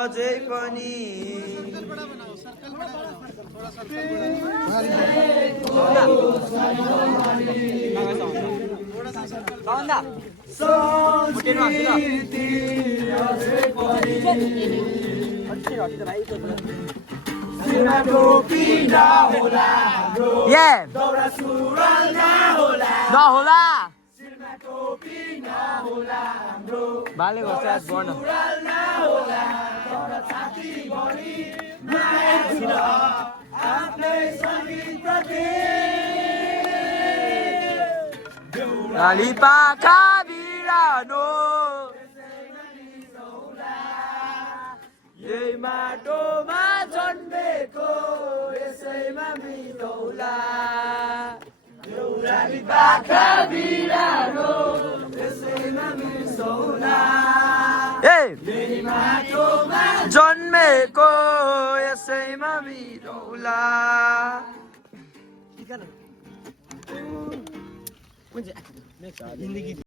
अझै पनि नहोला बाले गर्छ गर्न लाली पाखा बिरानो यही माटोमा जन्मेको यसैमा मिलौला लाली पाखा बिरानो यसैमा मिलौला यही माटोमा जन्मेको यसैमा मिलौला